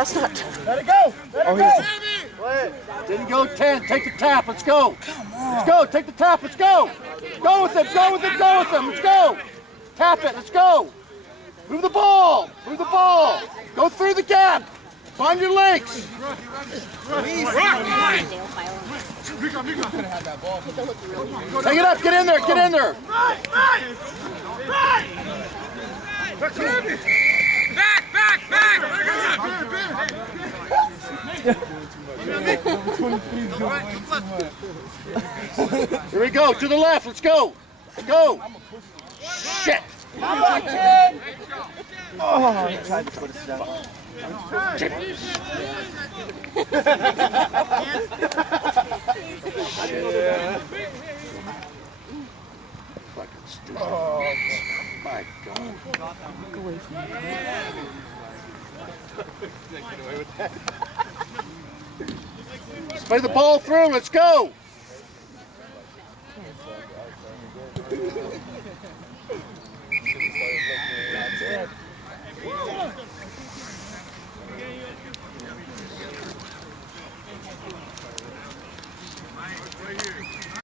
That's not. Let it go. Let it go. Didn't go 10. Take the tap. Let's go. Let's go. Take the tap. Let's go. Go with him. Go with him. Go with him. Let's go. Tap it. Let's go. Move the ball. Move the ball. Go through the gap. Find your legs. Take it up. Get in there. Get in there. Back! Here we go. To the left. Let's go. Let's go. Shit. Oh, he tried to put us down. Fucking stupid. Oh, my God. Look away from me. Let's play the ball through. Let's go.